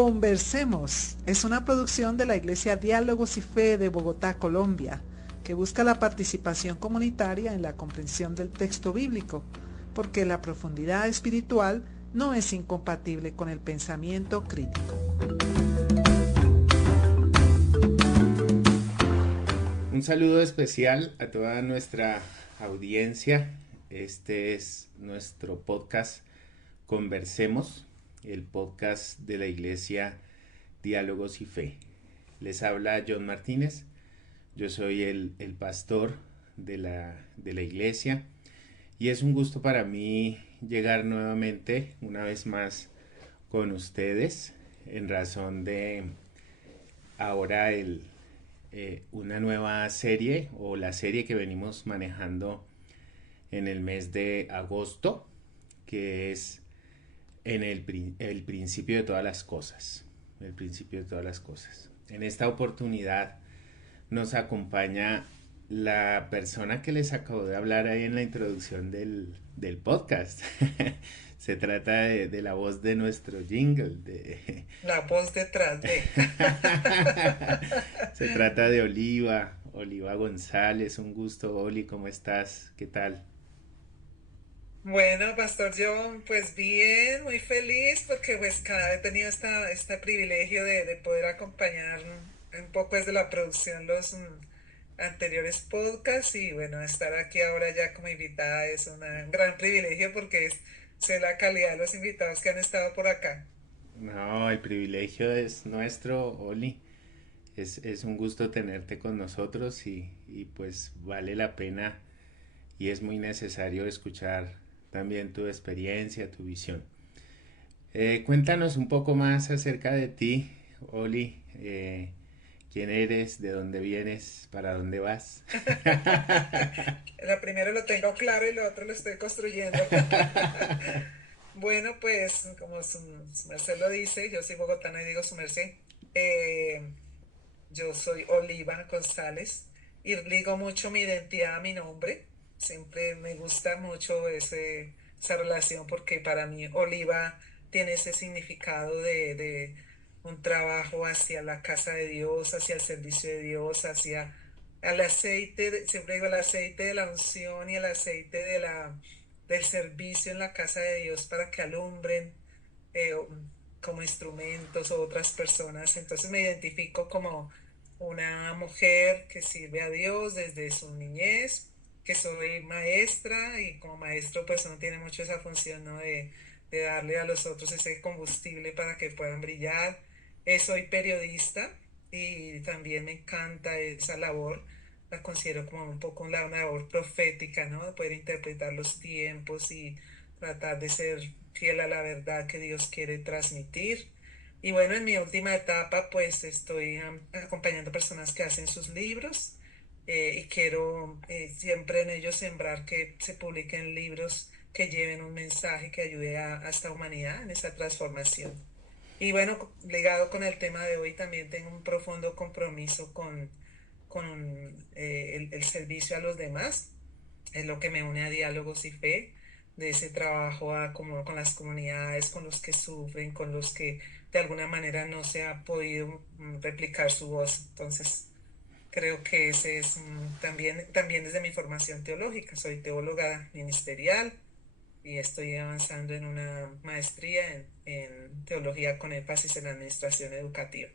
Conversemos es una producción de la Iglesia Diálogos y Fe de Bogotá, Colombia, que busca la participación comunitaria en la comprensión del texto bíblico, porque la profundidad espiritual no es incompatible con el pensamiento crítico. Un saludo especial a toda nuestra audiencia. Este es nuestro podcast Conversemos, el podcast de la Iglesia Diálogos y Fe. Les habla John Martínez, yo soy el pastor de la iglesia y es un gusto para mí llegar nuevamente, una vez más, con ustedes en razón de ahora una nueva serie o la serie que venimos manejando en el mes de agosto, que es en el principio de todas las cosas. El principio de todas las cosas. En esta oportunidad nos acompaña la persona que les acabo de hablar ahí en la introducción del podcast. Se trata de la voz de nuestro jingle. La voz detrás de. Se trata de Oliva González. Un gusto, Oli, ¿cómo estás? ¿Qué tal? Bueno, Pastor John, pues bien, muy feliz porque pues cada vez he tenido este privilegio de poder acompañar un poco desde la producción los anteriores podcasts y bueno, estar aquí ahora ya como invitada es un gran privilegio porque sé la calidad de los invitados que han estado por acá. No, el privilegio es nuestro, Oli. Es un gusto tenerte con nosotros y pues vale la pena y es muy necesario escuchar también tu experiencia, tu visión. Cuéntanos un poco más acerca de ti, Oli. ¿Quién eres? ¿De dónde vienes? ¿Para dónde vas? Lo primero lo tengo claro y lo otro lo estoy construyendo. Bueno, pues como su merced lo dice, yo soy bogotana y digo su merced. Eh, yo soy Oliva González y ligo mucho mi identidad a mi nombre. Siempre me gusta mucho esa relación porque para mí Oliva tiene ese significado de un trabajo hacia la casa de Dios, hacia el servicio de Dios, hacia el aceite, siempre digo el aceite de la unción y el aceite del servicio en la casa de Dios para que alumbren eh, como instrumentos o otras personas. Entonces me identifico como una mujer que sirve a Dios desde su niñez, que soy maestra y como maestro pues uno tiene mucho esa función, ¿no? De darle a los otros ese combustible para que puedan brillar. Soy periodista y también me encanta esa labor. La considero como un poco una labor profética, ¿no? De poder interpretar los tiempos y tratar de ser fiel a la verdad que Dios quiere transmitir. Y bueno, en mi última etapa, pues estoy acompañando personas que hacen sus libros y quiero siempre en ellos sembrar que se publiquen libros que lleven un mensaje que ayude a esta humanidad en esa transformación. Y bueno, ligado con el tema de hoy, también tengo un profundo compromiso con el servicio a los demás. Es lo que me une a Diálogos y Fe, de ese trabajo como con las comunidades, con los que sufren, con los que de alguna manera no se ha podido replicar su voz. Entonces, creo que ese es también desde mi formación teológica. Soy teóloga ministerial y estoy avanzando en una maestría en teología con énfasis en administración educativa.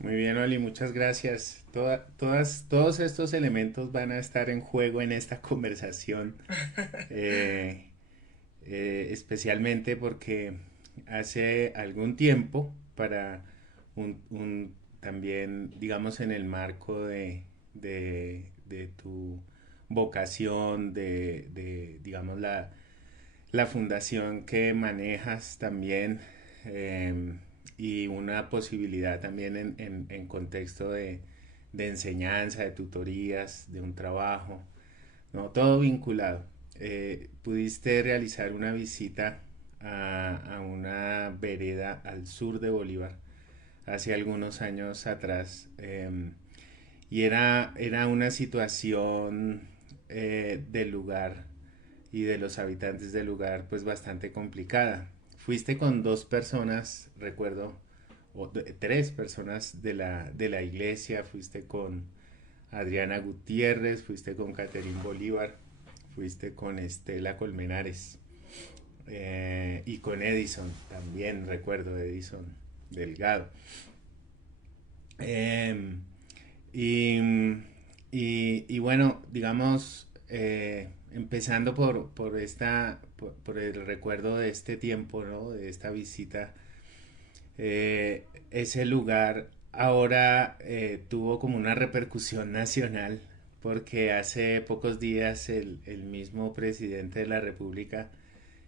Muy bien, Oli, muchas gracias. Todos estos elementos van a estar en juego en esta conversación, eh, especialmente porque hace algún tiempo, para también, digamos, en el marco de tu vocación, digamos, la fundación que manejas también, y una posibilidad también en contexto de enseñanza, de tutorías, de un trabajo, ¿no? Todo vinculado. Pudiste realizar una visita a una vereda al sur de Bolívar hace algunos años atrás, y era una situación del lugar y de los habitantes del lugar pues bastante complicada. Fuiste con dos personas, recuerdo, tres personas de la iglesia, fuiste con Adriana Gutiérrez, fuiste con Catherine Bolívar, fuiste con Estela Colmenares y con Edison, también recuerdo Edison Delgado. Eh, y, y bueno, digamos, empezando por el recuerdo de este tiempo, ¿no? De esta visita, ese lugar ahora tuvo como una repercusión nacional porque hace pocos días el mismo presidente de la República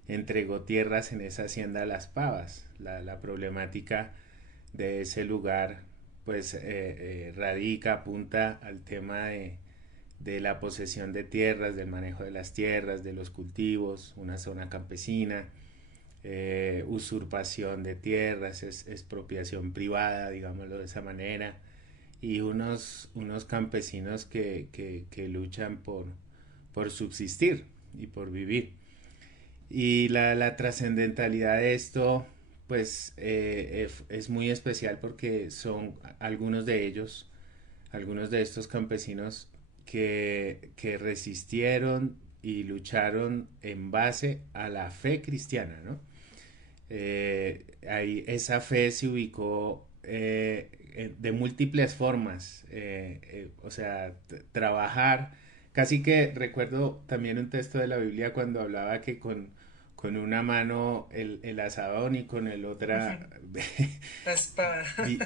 entregó tierras en esa hacienda Las Pavas. La problemática de ese lugar pues radica, apunta al tema de la posesión de tierras, del manejo de las tierras, de los cultivos, una zona campesina, usurpación de tierras, expropiación privada, digámoslo de esa manera, y unos campesinos que luchan por subsistir y por vivir. Y la trascendentalidad de esto, pues es muy especial porque son algunos de ellos, algunos de estos campesinos que resistieron y lucharon en base a la fe cristiana, ¿no? Ahí esa fe se ubicó de múltiples formas, o sea, trabajar, casi que recuerdo también un texto de la Biblia cuando hablaba que con una mano el asadón y con el otra La espada.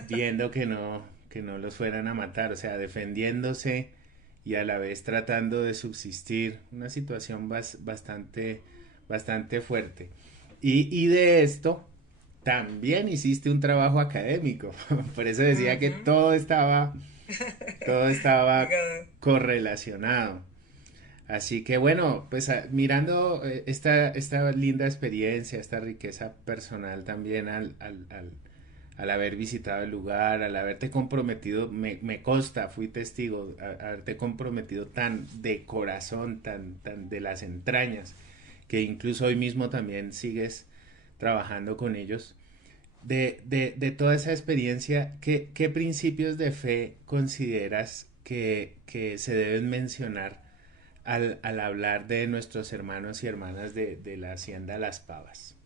viendo que no los fueran a matar, o sea, defendiéndose y a la vez tratando de subsistir, una situación bastante fuerte. Y de esto también hiciste un trabajo académico, por eso decía que Ujú. todo estaba Ligado. correlacionado. Así que bueno, pues mirando esta linda experiencia, esta riqueza personal también al haber visitado el lugar, al haberte comprometido, me consta, fui testigo, haberte comprometido tan de corazón, tan de las entrañas, que incluso hoy mismo también sigues trabajando con ellos. De toda esa experiencia, ¿qué principios de fe consideras que se deben mencionar al hablar de nuestros hermanos y hermanas de la Hacienda Las Pavas?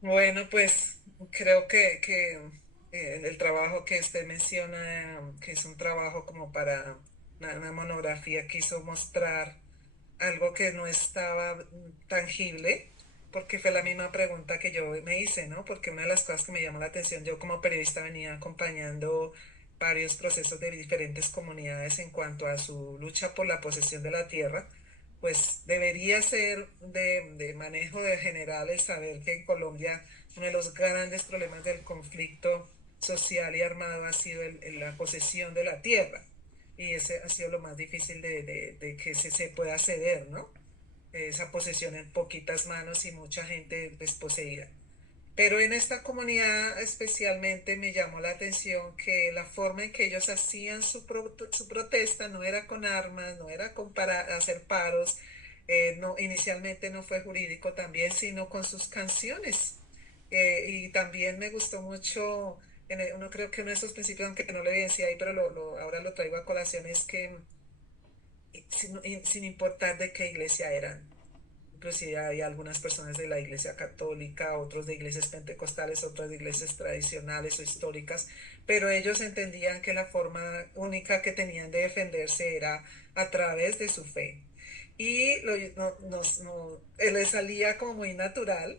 Bueno, pues creo que el trabajo que usted menciona, que es un trabajo como para una monografía, quiso mostrar algo que no estaba tangible, porque fue la misma pregunta que yo me hice, ¿no? Porque una de las cosas que me llamó la atención, yo como periodista venía acompañando varios procesos de diferentes comunidades en cuanto a su lucha por la posesión de la tierra, pues debería ser de manejo de general el saber que en Colombia uno de los grandes problemas del conflicto social y armado ha sido la posesión de la tierra. Y ese ha sido lo más difícil de que se pueda ceder, ¿no? Esa posesión en poquitas manos y mucha gente desposeída. Pero en esta comunidad especialmente me llamó la atención que la forma en que ellos hacían su protesta no era con armas, no era con hacer paros, no, inicialmente no fue jurídico también, sino con sus canciones. Y también me gustó mucho, uno creo que uno de esos principios, aunque no lo evidencié ahí, pero ahora lo traigo a colación, es que sin importar de qué iglesia eran. Inclusive hay algunas personas de la iglesia católica, otros de iglesias pentecostales, otras de iglesias tradicionales o históricas, pero ellos entendían que la forma única que tenían de defenderse era a través de su fe. Y les salía como muy natural,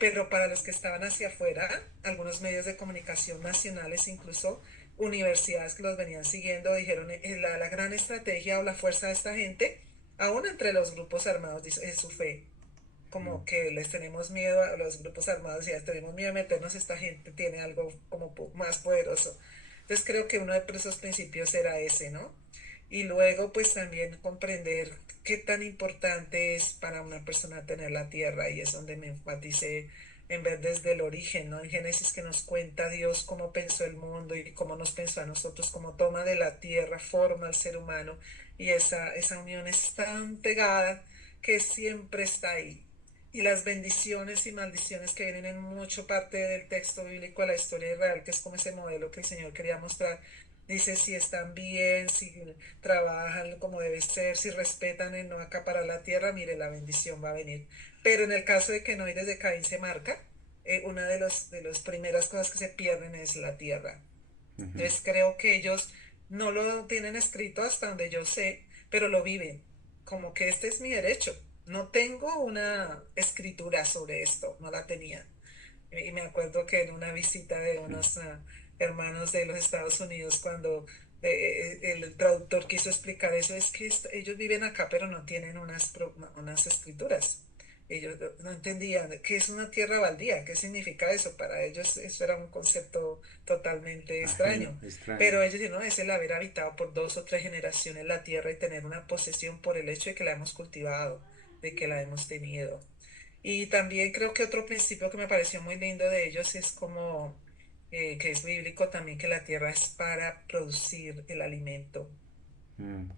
pero para los que estaban hacia afuera, algunos medios de comunicación nacionales, incluso universidades que los venían siguiendo, dijeron la gran estrategia o la fuerza de esta gente, aún entre los grupos armados, es su fe. Como que les tenemos miedo a los grupos armados y ya tenemos miedo de meternos, esta gente tiene algo como más poderoso. Entonces creo que uno de esos principios era ese, ¿no? Y luego pues también comprender qué tan importante es para una persona tener la tierra y es donde me enfaticé en ver desde el origen, ¿no? En Génesis que nos cuenta Dios cómo pensó el mundo y cómo nos pensó a nosotros, cómo toma de la tierra, forma al ser humano y esa unión es tan pegada que siempre está ahí. y las bendiciones y maldiciones que vienen en mucho parte del texto bíblico a la historia de Israel, que es como ese modelo que el Señor quería mostrar. Dice si están bien, si trabajan como debe ser, si respetan en no acaparar la tierra, mire, la bendición va a venir. Pero en el caso de que no y desde Caín se marca, una de las primeras cosas que se pierden es la tierra. Ujú. Entonces creo que ellos no lo tienen escrito hasta donde yo sé, pero lo viven, como que este es mi derecho. No tengo una escritura sobre esto, no la tenía. Y me acuerdo que en una visita de Sí. unos hermanos de los Estados Unidos, cuando el traductor quiso explicar eso, es que ellos viven acá, pero no tienen unas escrituras. Ellos no entendían qué es una tierra baldía, qué significa eso. Para ellos eso era un concepto totalmente Ajeno, extraño. extraño. Pero ellos dicen, no, es el haber habitado por 2 o 3 generaciones la tierra y tener una posesión por el hecho de que la hemos cultivado, de que la hemos tenido. Y también creo que otro principio que me pareció muy lindo de ellos es como que es bíblico también, que la tierra es para producir el alimento.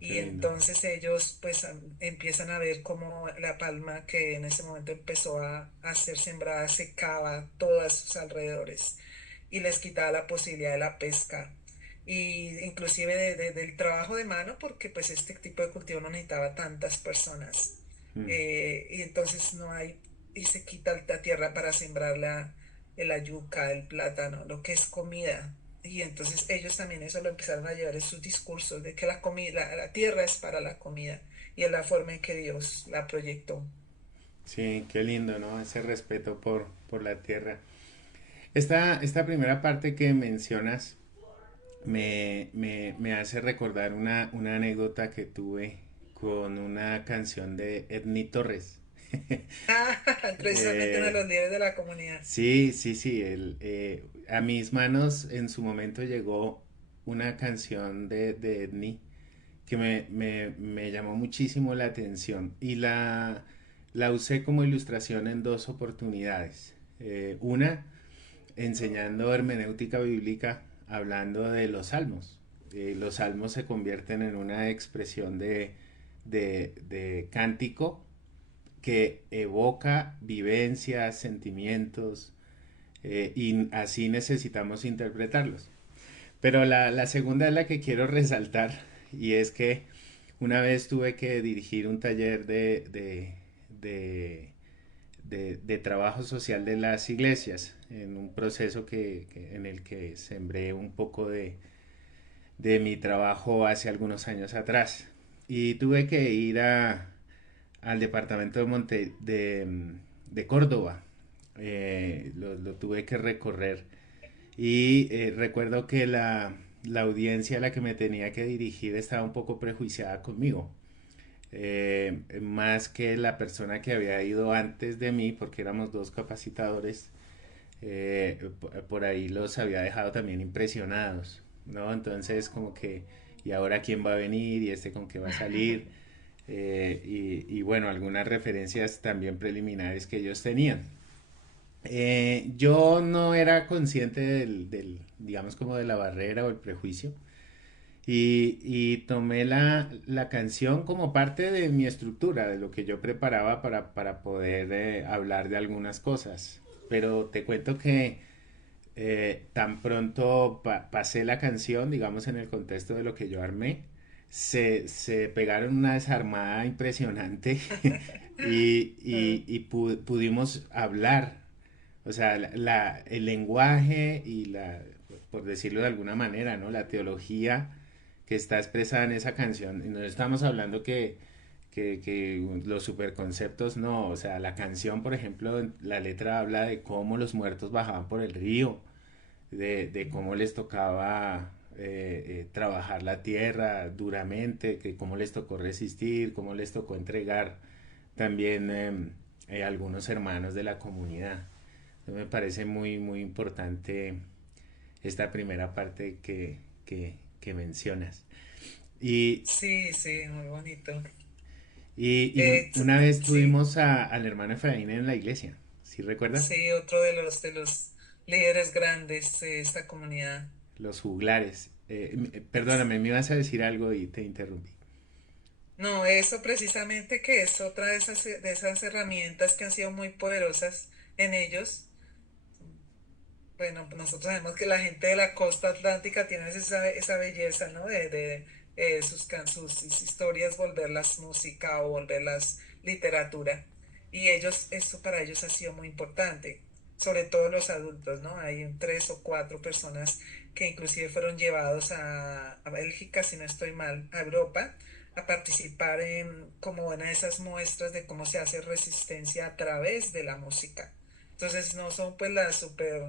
Qué Y lindo. entonces ellos pues empiezan a ver cómo la palma que en ese momento empezó a ser sembrada secaba todos sus alrededores y les quitaba la posibilidad de la pesca y inclusive del trabajo de mano porque pues este tipo de cultivo no necesitaba tantas personas. Mm. Y entonces no hay y se quita la tierra para sembrar la yuca, el plátano, lo que es comida. Y entonces ellos también eso lo empezaron a llevar en sus discursos, de que la comida, la tierra es para la comida y es la forma en que Dios la proyectó. Sí, qué lindo, ¿no? Ese respeto por la tierra. Esta primera parte que mencionas me hace recordar una anécdota que tuve con una canción de Edney Torres. Ah, precisamente uno de Eh, los líderes de la comunidad. sí, sí, sí. A mis manos en su momento llegó una canción de Edney que me llamó muchísimo la atención y la usé como ilustración en dos oportunidades. Una, enseñando hermenéutica bíblica, hablando de los salmos. Los salmos se convierten en una expresión de cántico que evoca vivencias, sentimientos, y así necesitamos interpretarlos. Pero la segunda es la que quiero resaltar y es que una vez tuve que dirigir un taller de, de trabajo social de las iglesias en un proceso en el que sembré un poco de mi trabajo hace algunos años atrás. Y tuve que ir al departamento de Córdoba. Lo tuve que recorrer y recuerdo que la audiencia a la que me tenía que dirigir estaba un poco prejuiciada conmigo. Más que la persona que había ido antes de mí, porque éramos dos capacitadores, por ahí los había dejado también impresionados, ¿no? Entonces como que, ¿y ahora quién va a venir? ¿Y este con qué va a salir? Y bueno, algunas referencias también preliminares que ellos tenían. Yo no era consciente digamos como de la barrera o el prejuicio y tomé la canción como parte de mi estructura, de lo que yo preparaba para poder hablar de algunas cosas. Pero te cuento que tan pronto pasé la canción, digamos en el contexto de lo que yo armé, se pegaron una desarmada impresionante y pudimos hablar, o sea, el lenguaje y por decirlo de alguna manera, ¿no? La teología que está expresada en esa canción. Y no estamos hablando que los superconceptos, no. O sea, la canción, por ejemplo, la letra habla de cómo los muertos bajaban por el río, de cómo les tocaba trabajar la tierra duramente, que cómo les tocó resistir, cómo les tocó entregar también algunos hermanos de la comunidad. Me parece muy, muy importante esta primera parte que mencionas. Y, Sí, sí, muy bonito. una vez Sí, tuvimos al hermano Efraín en la iglesia, ¿sí recuerdas? sí, otro de los líderes grandes de esta comunidad. Los juglares. Perdóname, me ibas a decir algo y te interrumpí. No, eso precisamente que es otra de esas herramientas que han sido muy poderosas en ellos. Bueno, nosotros sabemos que la gente de la costa atlántica tiene esa belleza, ¿no? De sus historias, volverlas música o volverlas literatura. Y ellos, eso para ellos ha sido muy importante, sobre todo los adultos, ¿no? Hay tres o cuatro personas que inclusive fueron llevados a Bélgica, si no estoy mal, a Europa, a participar en como una de esas muestras de cómo se hace resistencia a través de la música. Entonces no son pues las super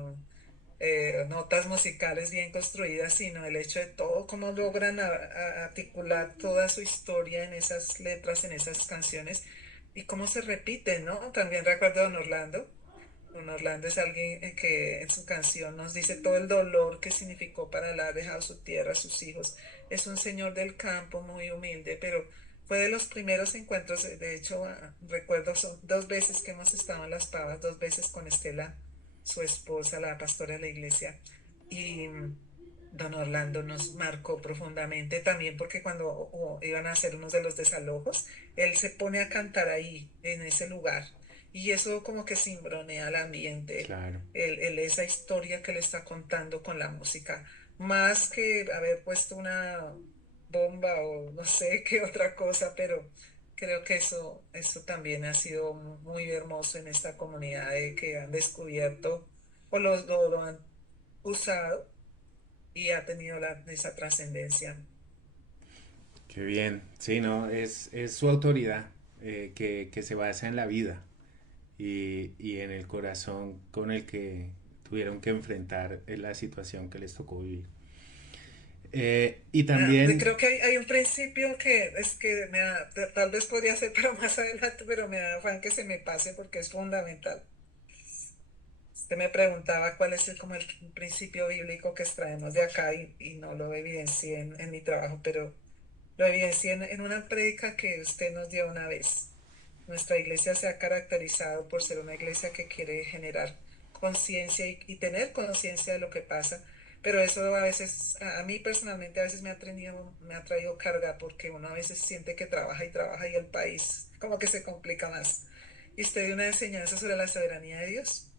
notas musicales bien construidas, sino el hecho de todo, cómo logran articular toda su historia en esas letras, en esas canciones, y cómo se repiten, ¿no? También recuerdo a Don Orlando. Don Orlando es alguien que en su canción nos dice todo el dolor que significó para él haber dejado su tierra, sus hijos. Es un señor del campo muy humilde, pero fue de los primeros encuentros. De hecho, recuerdo, son dos veces que hemos estado en Las Pavas, dos veces con Estela, su esposa, la pastora de la iglesia. Y don Orlando nos marcó profundamente también porque cuando iban a hacer uno de los desalojos, él se pone a cantar ahí, en ese lugar. Y eso como que cimbronea el ambiente, Claro. esa historia que le está contando con la música. Más que haber puesto una bomba o no sé qué otra cosa, pero creo que eso también ha sido muy hermoso en esta comunidad de que han descubierto o lo han usado y ha tenido esa trascendencia. Qué bien. Sí, ¿no? Es su autoridad que se basa en la vida y en el corazón con el que tuvieron que enfrentar la situación que les tocó vivir. Y también, Creo que hay un principio que es que tal vez podría ser para más adelante, pero me da afán que se me pase porque es fundamental. Usted me preguntaba cuál es como el principio bíblico que extraemos de acá y no lo evidencié en mi trabajo, pero lo evidencié en una prédica que usted nos dio una vez. Nuestra iglesia se ha caracterizado por ser una iglesia que quiere generar conciencia y tener conciencia de lo que pasa, pero eso a veces, a mí personalmente a veces me ha traído carga porque uno a veces siente que trabaja y trabaja y el país como que se complica más. Y usted dio una enseñanza sobre la soberanía de Dios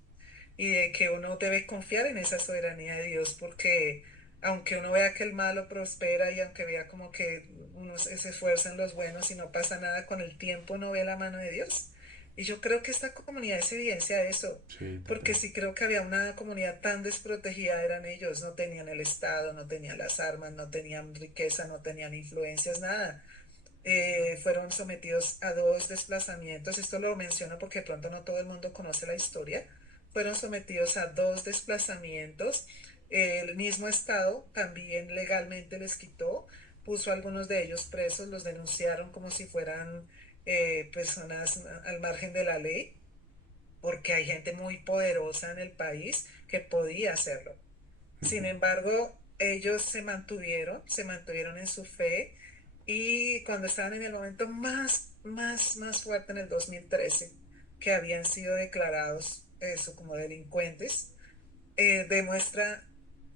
y de que uno debe confiar en esa soberanía de Dios porque aunque uno vea que el malo prospera y aunque vea como que unos se esfuerzan los buenos y no pasa nada con el tiempo, uno ve la mano de Dios. Y yo creo que esta comunidad es evidencia de eso, sí, porque total. sí creo que había una comunidad tan desprotegida, eran ellos, no tenían el Estado, no tenían las armas, no tenían riqueza, no tenían influencias, nada. Fueron sometidos a dos desplazamientos. Esto lo menciono porque de pronto no todo el mundo conoce la historia. Fueron sometidos a dos desplazamientos. El mismo Estado también legalmente les quitó, puso a algunos de ellos presos, los denunciaron como si fueran personas al margen de la ley, porque hay gente muy poderosa en el país que podía hacerlo. Sin embargo, ellos se mantuvieron en su fe y cuando estaban en el momento más fuerte en el 2013, que habían sido declarados eso como delincuentes, demuestra,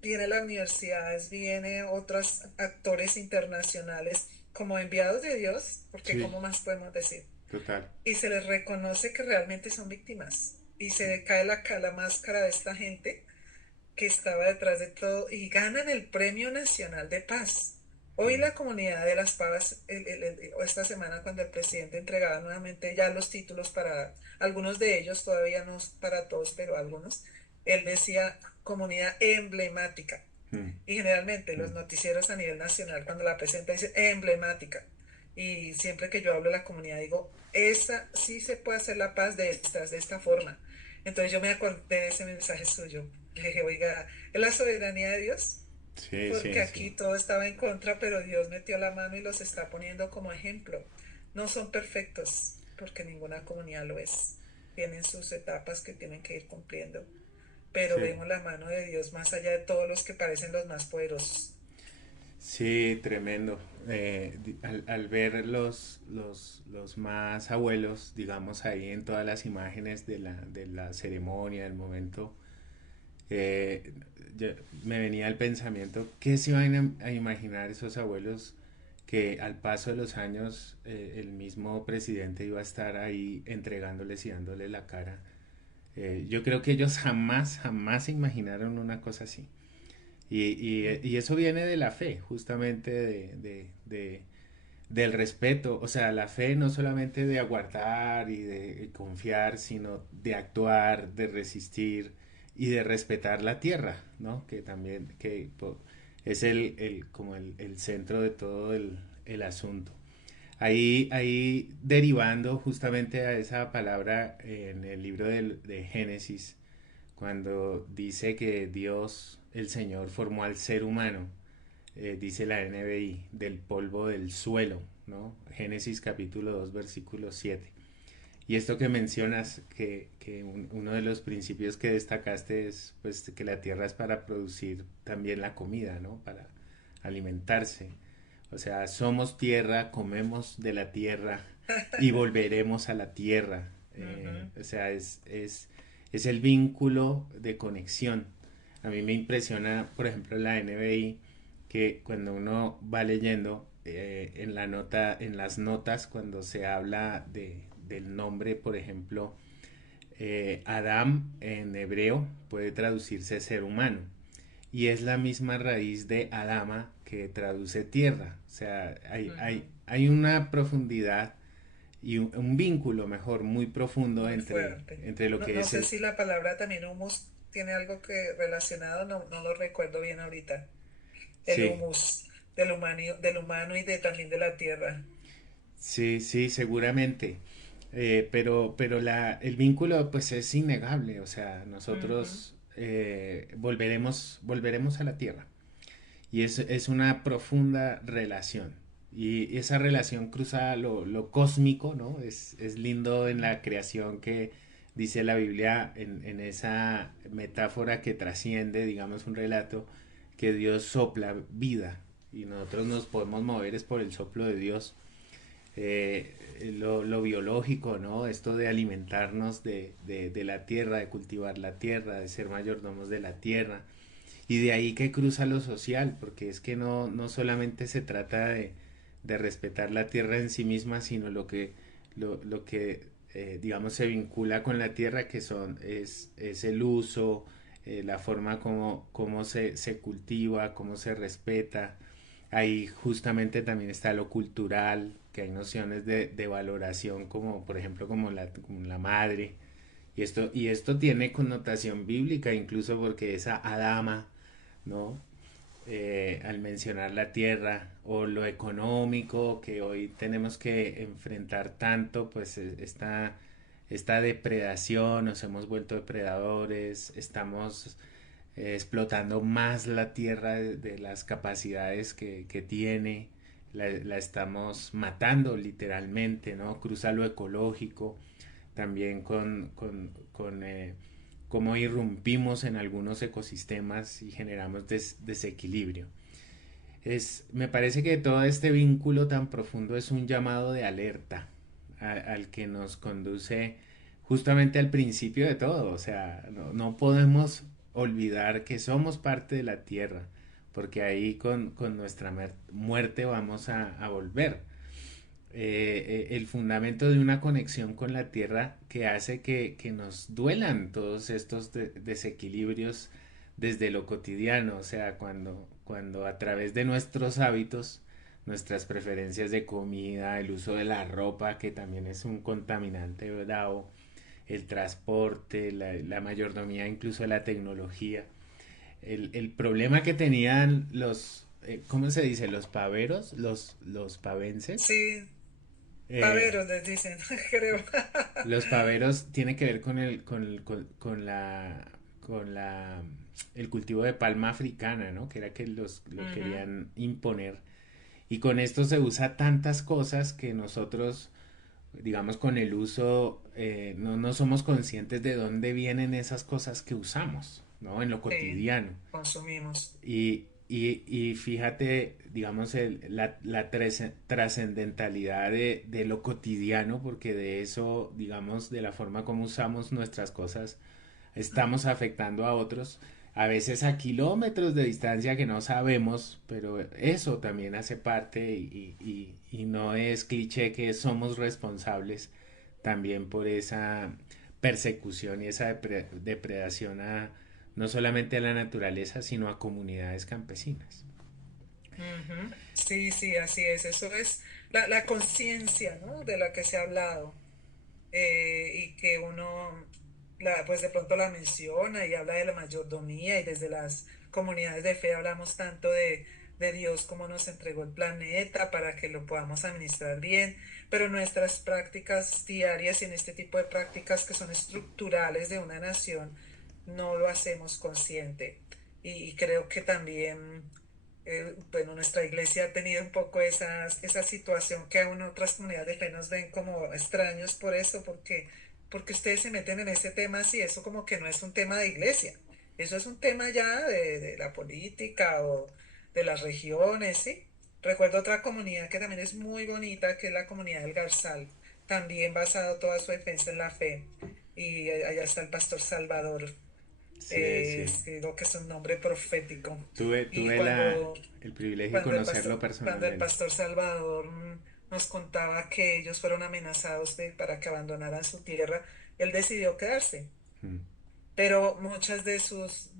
viene las universidades, viene otros actores internacionales como enviados de Dios, porque Sí, ¿cómo más podemos decir? total. Y se les reconoce que realmente son víctimas y se cae la máscara de esta gente que estaba detrás de todo y ganan el Premio Nacional de Paz. Hoy Mm. la comunidad de Las Pavas, esta semana cuando el presidente entregaba nuevamente ya los títulos para algunos de ellos, todavía no para todos, pero algunos, él decía comunidad emblemática. Mm. Y generalmente los Mm. noticieros a nivel nacional, cuando la presenta, dice emblemática. Y siempre que yo hablo de la comunidad, digo, esa sí se puede hacer la paz de esta forma. Entonces yo me acordé de ese mensaje suyo. Le dije, oiga, es la soberanía de Dios, Sí, porque sí, sí. aquí todo estaba en contra, pero Dios metió la mano y los está poniendo como ejemplo. No son perfectos, porque ninguna comunidad lo es. Tienen sus etapas que tienen que ir cumpliendo, pero Sí. vemos la mano de Dios más allá de todos los que parecen los más poderosos. Sí, tremendo. Al ver los más abuelos, digamos, ahí en todas las imágenes de la ceremonia, del momento, eh, me venía el pensamiento, ¿qué se iban a imaginar esos abuelos que al paso de los años el mismo presidente iba a estar ahí entregándoles y dándoles la cara. Yo creo que ellos jamás, jamás se imaginaron una cosa así. Y eso viene de la fe, justamente del respeto, o sea, la fe no solamente de aguardar y de confiar, sino de actuar, de resistir y de respetar la tierra, ¿no? Que también es como el centro de todo el asunto. Ahí derivando justamente a esa palabra en el libro de Génesis, cuando dice que Dios, el Señor, formó al ser humano, dice la NBI, del polvo del suelo, ¿no? Génesis capítulo 2 versículo 7. Y esto que mencionas, uno de los principios que destacaste es pues que la tierra es para producir también la comida, ¿no? Para alimentarse. O sea, somos tierra, comemos de la tierra y volveremos a la tierra. O sea, es el vínculo de conexión. A mí me impresiona, por ejemplo, la NBI, que cuando uno va leyendo en la nota, en las notas, cuando se habla del nombre, por ejemplo, Adam en hebreo puede traducirse ser humano y es la misma raíz de Adama que traduce tierra. O sea, hay una profundidad y un vínculo mejor muy profundo muy fuerte. entre lo No, que no es sé si la palabra también humus tiene algo que relacionado, no, no lo recuerdo bien ahorita. El Sí, humus del humano y también de la tierra. sí, sí, seguramente. Pero el vínculo pues es innegable, o sea, Ujú. nosotros volveremos a la tierra y es una profunda relación y esa relación cruza lo cósmico, ¿no? Es lindo en la creación que dice la Biblia en esa metáfora que trasciende, digamos, un relato que Dios sopla vida y nosotros nos podemos mover es por el soplo de Dios, lo biológico, ¿no? Esto de alimentarnos de la tierra, de cultivar la tierra, de ser mayordomos de la tierra. Y de ahí que cruza lo social, porque es que no solamente se trata de respetar la tierra en sí misma, sino lo que digamos, se vincula con la tierra, que es el uso, la forma como se cultiva, cómo se respeta. Ahí justamente también está lo cultural, que hay nociones de valoración como por ejemplo como la madre. Y esto tiene connotación bíblica incluso porque esa Adama, ¿no? Al mencionar la tierra o lo económico que hoy tenemos que enfrentar tanto, pues esta depredación, nos hemos vuelto depredadores, estamos explotando más la tierra de las capacidades que tiene, la estamos matando literalmente, ¿no? Cruza lo ecológico, también con cómo irrumpimos en algunos ecosistemas y generamos desequilibrio. Me parece que todo este vínculo tan profundo es un llamado de alerta al que nos conduce justamente al principio de todo. O sea, no podemos olvidar que somos parte de la tierra, porque ahí con nuestra muerte vamos a volver. El fundamento de una conexión con la tierra que hace que nos duelan todos estos desequilibrios desde lo cotidiano, o sea, cuando a través de nuestros hábitos, nuestras preferencias de comida, el uso de la ropa, que también es un contaminante, ¿verdad? O el transporte, la mayordomía, incluso la tecnología. El problema que tenían ¿cómo se dice? Los paveros, los pavenses. Sí, Eh, paveros les dicen, creo. los paveros tiene que ver con el cultivo de palma africana, ¿no? Que era que lo Ujú. querían imponer. Y con esto se usa tantas cosas que nosotros, digamos, con el uso, no somos conscientes de dónde vienen esas cosas que usamos, ¿no? En lo Sí, cotidiano. consumimos. Y fíjate, digamos, la trascendentalidad de lo cotidiano, porque de eso, digamos, de la forma como usamos nuestras cosas, estamos afectando a otros. a veces a kilómetros de distancia que no sabemos, pero eso también hace parte y no es cliché que somos responsables también por esa persecución y esa depredación a no solamente a la naturaleza, sino a comunidades campesinas. Ujú. Sí, sí, así es. Eso es la conciencia, ¿no? De la que se ha hablado y que uno, pues de pronto la menciona y habla de la mayordomía y desde las comunidades de fe hablamos tanto de Dios como nos entregó el planeta para que lo podamos administrar bien, pero nuestras prácticas diarias y en este tipo de prácticas que son estructurales de una nación no lo hacemos consciente. Y creo que también bueno, nuestra iglesia ha tenido un poco esa situación que aún otras comunidades de fe nos ven como extraños por eso, porque ustedes se meten en ese tema así, eso como que no es un tema de iglesia, eso es un tema ya de la política o de las regiones, ¿sí? Recuerdo otra comunidad que también es muy bonita, que es la comunidad del Garzal, también basado toda su defensa en la fe, y allá está el pastor Salvador, Sí, sí. digo que es un nombre profético. Y Tuve el privilegio de conocerlo cuando el personalmente. pastor Salvador nos contaba que ellos fueron amenazados para que abandonaran su tierra, él decidió quedarse. Mm. Pero muchas de sus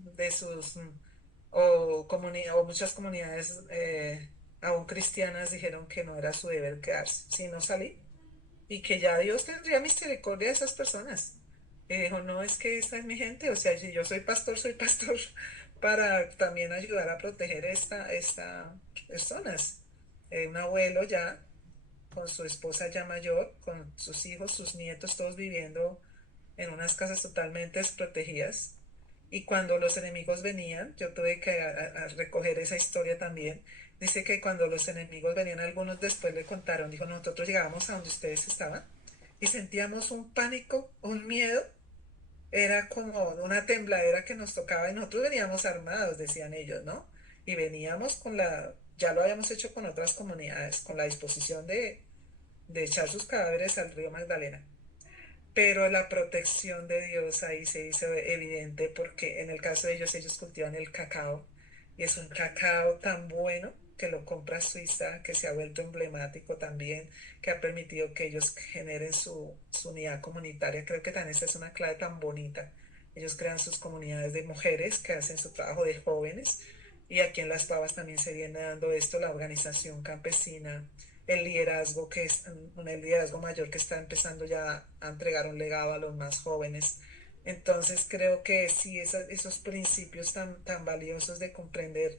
o muchas comunidades aún cristianas dijeron que no era su deber quedarse, sino salir y que ya Dios tendría misericordia de esas personas. Y dijo, no, es que esta es mi gente, o sea, si yo soy pastor para también ayudar a proteger esta personas. Un abuelo ya, con su esposa ya mayor, con sus hijos, sus nietos, todos viviendo en unas casas totalmente desprotegidas. Y cuando los enemigos venían, yo tuve que a recoger esa historia también. Dice que cuando los enemigos venían, algunos después le contaron, dijo, nosotros llegábamos a donde ustedes estaban y sentíamos un pánico, un miedo, era como una tembladera que nos tocaba y nosotros veníamos armados, decían ellos, ¿no? Y veníamos ya lo habíamos hecho con otras comunidades, con la disposición de echar sus cadáveres al río Magdalena. Pero la protección de Dios ahí se hizo evidente porque en el caso de ellos cultivan el cacao y es un cacao tan bueno que lo compra Suiza, que se ha vuelto emblemático también, que ha permitido que ellos generen su unidad comunitaria. Creo que también esa es una clave tan bonita. Ellos crean sus comunidades de mujeres que hacen su trabajo de jóvenes y aquí en Las Pavas también se viene dando esto, la organización campesina, el liderazgo que es el liderazgo mayor que está empezando ya a entregar un legado a los más jóvenes. Entonces creo que sí, esos principios tan valiosos de comprender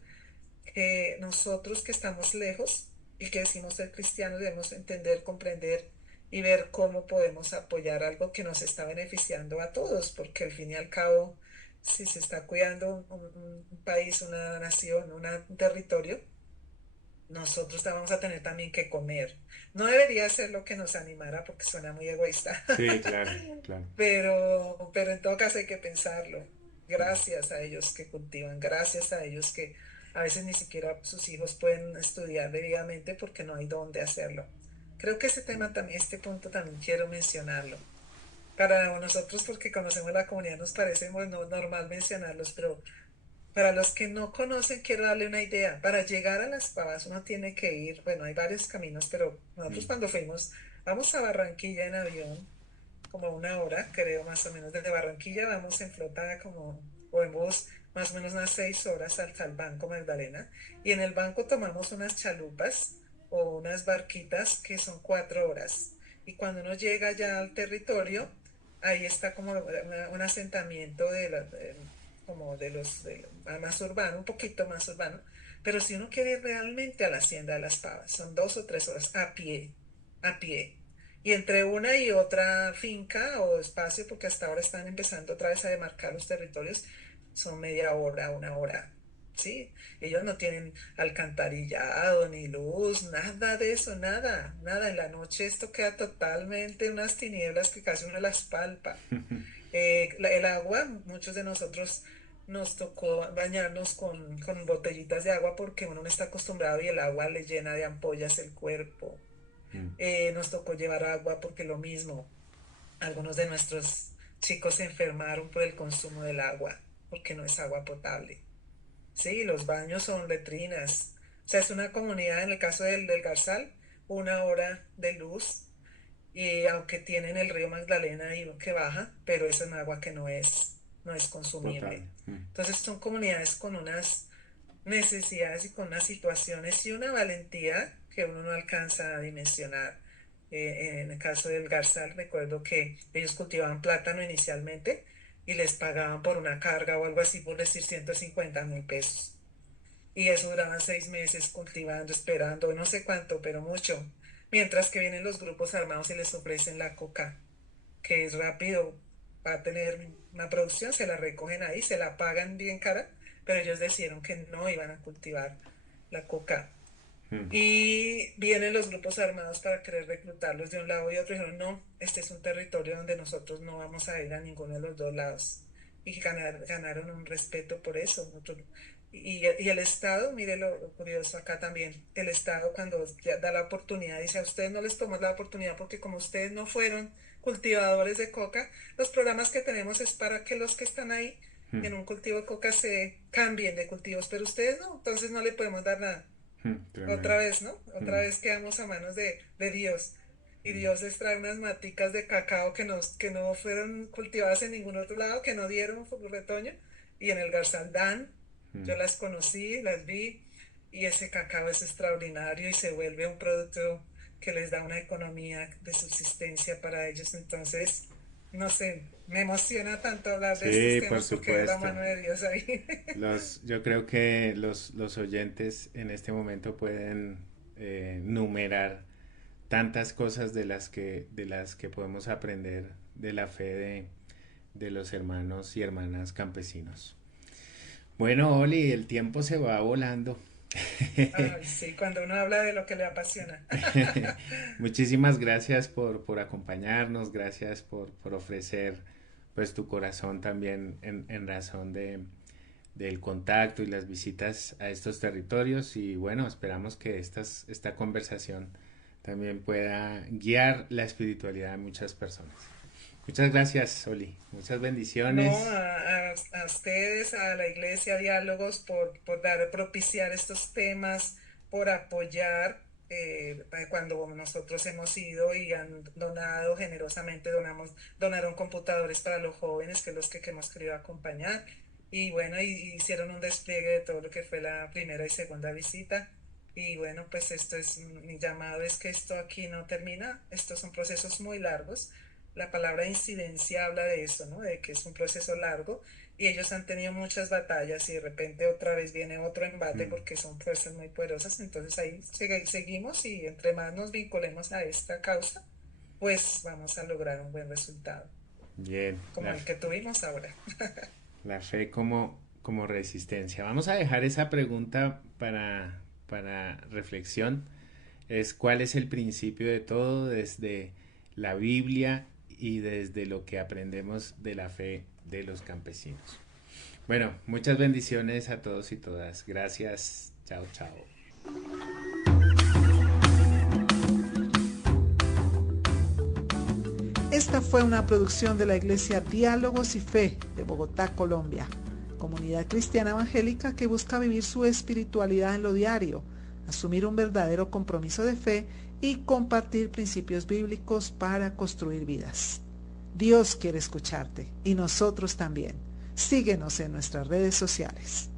que nosotros que estamos lejos y que decimos ser cristianos debemos entender, comprender y ver cómo podemos apoyar algo que nos está beneficiando a todos, porque al fin y al cabo, si se está cuidando un país, una nación, un territorio, nosotros vamos a tener también que comer. No debería ser lo que nos animara porque suena muy egoísta, Sí, claro, claro. pero en todo caso hay que pensarlo. Gracias a ellos que cultivan, gracias a ellos que a veces ni siquiera sus hijos pueden estudiar debidamente porque no hay dónde hacerlo. Creo que ese tema también, este punto también quiero mencionarlo. Para nosotros, porque conocemos la comunidad, nos parece bueno, normal mencionarlos, pero para los que no conocen, quiero darle una idea. Para llegar a Las Pavas uno tiene que ir, bueno, hay varios caminos, pero nosotros Mm. cuando fuimos, vamos a Barranquilla en avión, como una hora, creo, más o menos. Desde Barranquilla vamos en flota como, o en bus, más o menos unas 6 horas hasta el Banco Magdalena. Y en el banco tomamos unas chalupas o unas barquitas que son 4 horas. Y cuando uno llega ya al territorio, ahí está como un asentamiento como más urbano, un poquito más urbano. Pero si uno quiere ir realmente a la Hacienda de las Pavas, son 2 o 3 horas a pie. Y entre una y otra finca o espacio, porque hasta ahora están empezando otra vez a demarcar los territorios, son media hora, una hora. ¿Sí? Ellos no tienen alcantarillado, ni luz, nada de eso, nada, nada. En la noche esto queda totalmente unas tinieblas que casi uno las palpa. El agua, muchos de nosotros nos tocó bañarnos con botellitas de agua porque uno no está acostumbrado y el agua le llena de ampollas el cuerpo. Mm. Nos tocó llevar agua porque lo mismo, algunos de nuestros chicos se enfermaron por el consumo del agua. porque no es agua potable. Sí, los baños son letrinas. O sea, es una comunidad, en el caso del Garzal, 1 hora de luz, y aunque tienen el río Magdalena ahí que baja, pero es un agua que no es Total. consumible. Entonces son comunidades con unas necesidades y con unas situaciones y una valentía que uno no alcanza a dimensionar. En el caso del Garzal, recuerdo que ellos cultivaban plátano inicialmente y les pagaban por una carga o algo así, por decir 150.000 pesos. Y eso duraban 6 meses cultivando, esperando, no sé cuánto, pero mucho. Mientras que vienen los grupos armados y les ofrecen la coca, que es rápido, va a tener una producción, se la recogen ahí, se la pagan bien cara, pero ellos decidieron que no iban a cultivar la coca. Mm. Y vienen los grupos armados para querer reclutarlos de un lado y otro. Y dijeron, no, este es un territorio donde nosotros no vamos a ir a ninguno de los dos lados. Y ganaron un respeto por eso. Y el Estado, mire lo curioso acá también, el Estado cuando ya da la oportunidad, dice, a ustedes no les tomamos la oportunidad porque como ustedes no fueron cultivadores de coca, los programas que tenemos es para que los que están ahí Mm. en un cultivo de coca se cambien de cultivos, pero ustedes no, entonces no le podemos dar nada. Otra Tremendo. vez, ¿no? Otra Mm. vez quedamos a manos de Dios. Y Dios les trae unas maticas de cacao que no fueron cultivadas en ningún otro lado, que no dieron retoño. Y en el Garzal dan, Mm. yo las conocí, las vi, y ese cacao es extraordinario y se vuelve un producto que les da una economía de subsistencia para ellos. Entonces, no sé, me emociona tanto hablar de estos Sí, por temas porque veo la supuesto. mano de Dios ahí. Yo creo que los oyentes en este momento pueden numerar tantas cosas de las que podemos aprender de la fe de los hermanos y hermanas campesinos. Bueno, Oli, el tiempo se va volando. Ay, sí, cuando uno habla de lo que le apasiona. Muchísimas gracias por acompañarnos, gracias por ofrecer pues tu corazón también en razón del contacto y las visitas a estos territorios y bueno, esperamos que esta conversación también pueda guiar la espiritualidad de muchas personas. Muchas gracias, Oli. Muchas No, bendiciones. a ustedes, a la Iglesia Diálogos, por propiciar estos temas, por apoyar cuando nosotros hemos ido y han donado generosamente, donaron computadores para los jóvenes, que es los que hemos querido acompañar. Y bueno, y hicieron un despliegue de todo lo que fue la primera y segunda visita. Y bueno, pues esto es mi llamado, es que esto aquí no termina, estos son procesos muy largos. La palabra incidencia habla de eso, ¿no? De que es un proceso largo y ellos han tenido muchas batallas y de repente otra vez viene otro embate Mm. porque son fuerzas muy poderosas. Entonces ahí seguimos y entre más nos vinculemos a esta causa, pues vamos a lograr un buen resultado, Bien, como el que tuvimos ahora. la fe como resistencia. Vamos a dejar esa pregunta para reflexión. Es cuál es el principio de todo desde la Biblia y desde lo que aprendemos de la fe de los campesinos. Bueno, muchas bendiciones a todos y todas. Gracias. Chao, chao. Esta fue una producción de la Iglesia Diálogos y Fe de Bogotá, Colombia, comunidad cristiana evangélica que busca vivir su espiritualidad en lo diario, asumir un verdadero compromiso de fe y compartir principios bíblicos para construir vidas. Dios quiere escucharte y nosotros también. Síguenos en nuestras redes sociales.